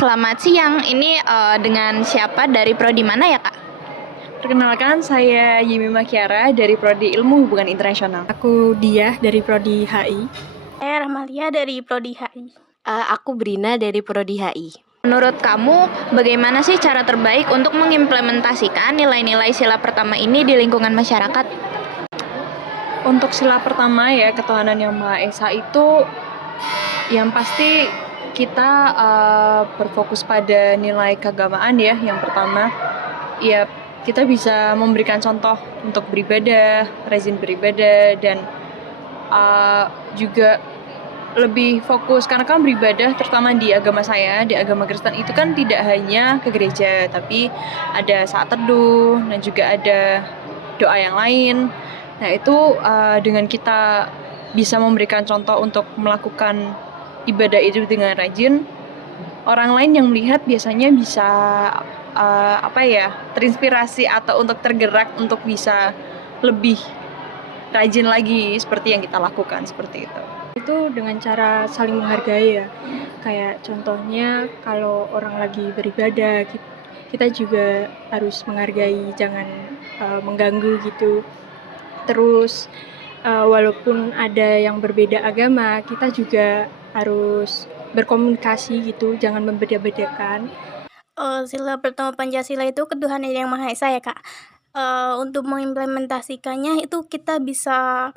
selamat siang. Ini dengan siapa dari prodi mana ya, Kak? Perkenalkan, saya Yimima Kiara dari Prodi Ilmu Hubungan Internasional. Aku Diah dari Prodi HI. Saya Rahmalia dari Prodi HI. Aku Brina dari Prodi HI. Menurut kamu, bagaimana sih cara terbaik untuk mengimplementasikan nilai-nilai sila pertama ini di lingkungan masyarakat? Untuk sila pertama ya, ketuhanan yang Maha Esa itu yang pasti kita berfokus pada nilai keagamaan ya. Yang pertama, ya kita bisa memberikan contoh untuk beribadah, rajin beribadah, dan juga lebih fokus karena kan beribadah terutama di agama saya, di agama Kristen itu kan tidak hanya ke gereja, tapi ada saat teduh dan juga ada doa yang lain. Nah itu dengan kita bisa memberikan contoh untuk melakukan ibadah itu dengan rajin, orang lain yang melihat biasanya bisa terinspirasi atau untuk tergerak untuk bisa lebih rajin lagi seperti yang kita lakukan seperti itu. Itu dengan cara saling menghargai ya. Kayak contohnya kalau orang lagi beribadah, kita juga harus menghargai, jangan mengganggu gitu. Terus walaupun ada yang berbeda agama, kita juga harus berkomunikasi gitu, jangan membeda-bedakan. Sila pertama Pancasila itu ketuhanan yang Maha Esa ya, Kak. Untuk mengimplementasikannya itu kita bisa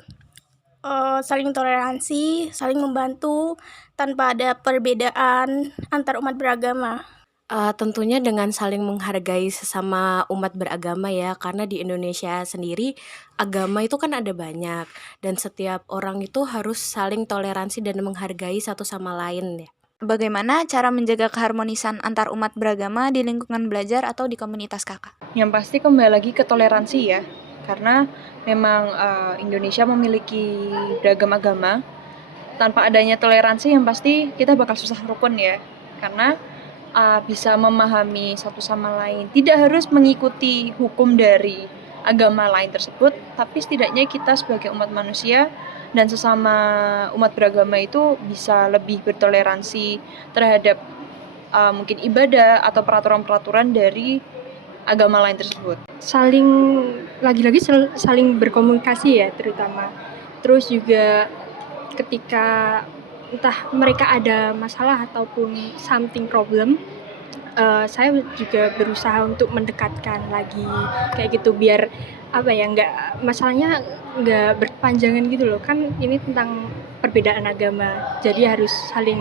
saling toleransi, saling membantu tanpa ada perbedaan antar umat beragama. Tentunya dengan saling menghargai sesama umat beragama ya, karena di Indonesia sendiri agama itu kan ada banyak dan setiap orang itu harus saling toleransi dan menghargai satu sama lain ya. Bagaimana cara menjaga keharmonisan antar umat beragama di lingkungan belajar atau di komunitas Kakak? Yang pasti kembali lagi ke toleransi ya, karena memang Indonesia memiliki beragam agama. Tanpa adanya toleransi yang pasti kita bakal susah rukun ya, karena bisa memahami satu sama lain. Tidak harus mengikuti hukum dari agama lain tersebut, tapi setidaknya kita sebagai umat manusia dan sesama umat beragama itu bisa lebih bertoleransi terhadap mungkin ibadah atau peraturan-peraturan dari agama lain tersebut. Lagi-lagi saling berkomunikasi ya terutama. Terus juga ketika entah mereka ada masalah ataupun something problem, saya juga berusaha untuk mendekatkan lagi kayak gitu, biar masalahnya nggak berkepanjangan gitu loh, kan ini tentang perbedaan agama, jadi harus saling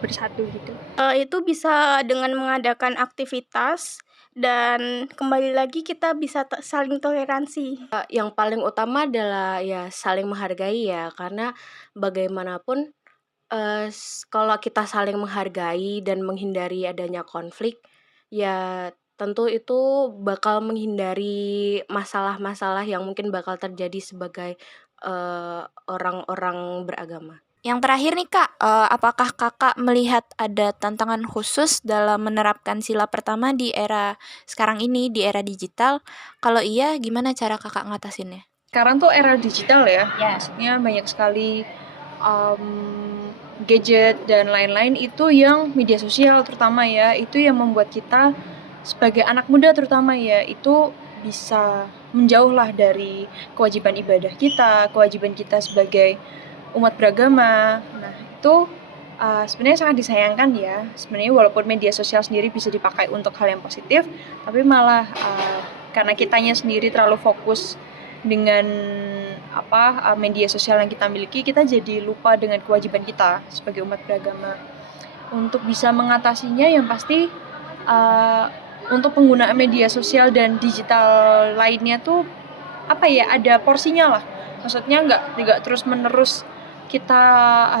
bersatu gitu. Itu bisa dengan mengadakan aktivitas dan kembali lagi kita bisa saling toleransi. Yang paling utama adalah ya saling menghargai ya, karena bagaimanapun kalau kita saling menghargai dan menghindari adanya konflik, ya tentu itu bakal menghindari masalah-masalah yang mungkin bakal terjadi sebagai orang-orang beragama. Yang terakhir nih Kak, apakah Kakak melihat ada tantangan khusus dalam menerapkan sila pertama di era sekarang ini, di era digital? Kalau iya, gimana cara Kakak ngatasinnya? Sekarang tuh era digital ya, maksudnya banyak sekali gadget dan lain-lain itu yang media sosial terutama ya, itu yang membuat kita sebagai anak muda terutama ya, itu bisa menjauhlah dari kewajiban ibadah kita, kewajiban kita sebagai umat beragama. Nah itu sebenarnya sangat disayangkan ya, sebenarnya walaupun media sosial sendiri bisa dipakai untuk hal yang positif, tapi malah karena kitanya sendiri terlalu fokus dengan media sosial yang kita miliki, kita jadi lupa dengan kewajiban kita sebagai umat beragama. Untuk bisa mengatasinya yang pasti untuk penggunaan media sosial dan digital lainnya tuh ada porsinya lah. Maksudnya nggak terus menerus kita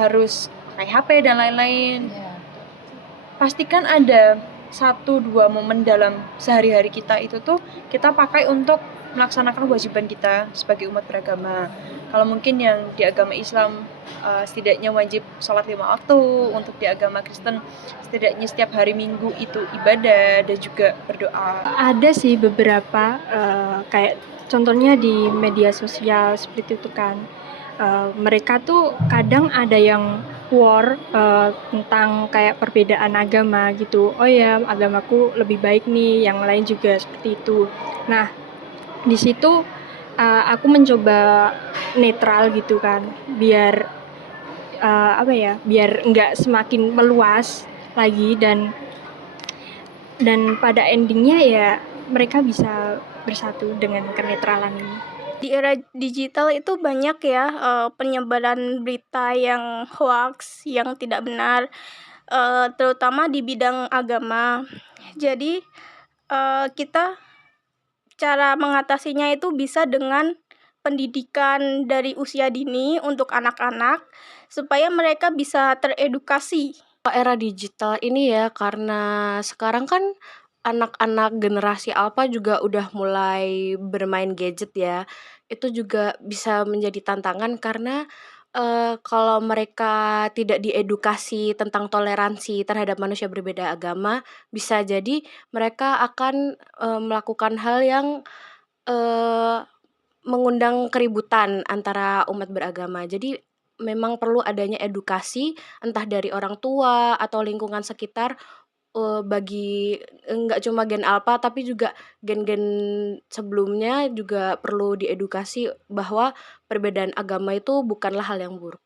harus pakai HP dan lain-lain. Pastikan ada 1-2 momen dalam sehari-hari kita itu tuh kita pakai untuk melaksanakan kewajiban kita sebagai umat beragama. Kalau mungkin yang di agama Islam setidaknya wajib sholat 5 waktu, untuk di agama Kristen setidaknya setiap hari Minggu itu ibadah dan juga berdoa. Ada sih beberapa, kayak contohnya di media sosial seperti itu kan, mereka tuh kadang ada yang war tentang kayak perbedaan agama gitu. Oh ya, agamaku lebih baik nih, yang lain juga seperti itu. Nah, di situ aku mencoba netral gitu kan, biar biar nggak semakin meluas lagi, dan pada endingnya ya mereka bisa bersatu dengan kenetralan ini. Di era digital itu banyak ya penyebaran berita yang hoax, yang tidak benar, terutama di bidang agama. Jadi kita cara mengatasinya itu bisa dengan pendidikan dari usia dini untuk anak-anak supaya mereka bisa teredukasi. Era digital ini ya, karena sekarang kan anak-anak generasi Alpha juga udah mulai bermain gadget ya. Itu juga bisa menjadi tantangan karena, kalau mereka tidak diedukasi tentang toleransi terhadap manusia berbeda agama, bisa jadi mereka akan, melakukan hal yang, eee, mengundang keributan antara umat beragama. Jadi memang perlu adanya edukasi, entah dari orang tua atau lingkungan sekitar, bagi nggak cuma Gen Alpha tapi juga gen-gen sebelumnya juga perlu diedukasi bahwa perbedaan agama itu bukanlah hal yang buruk.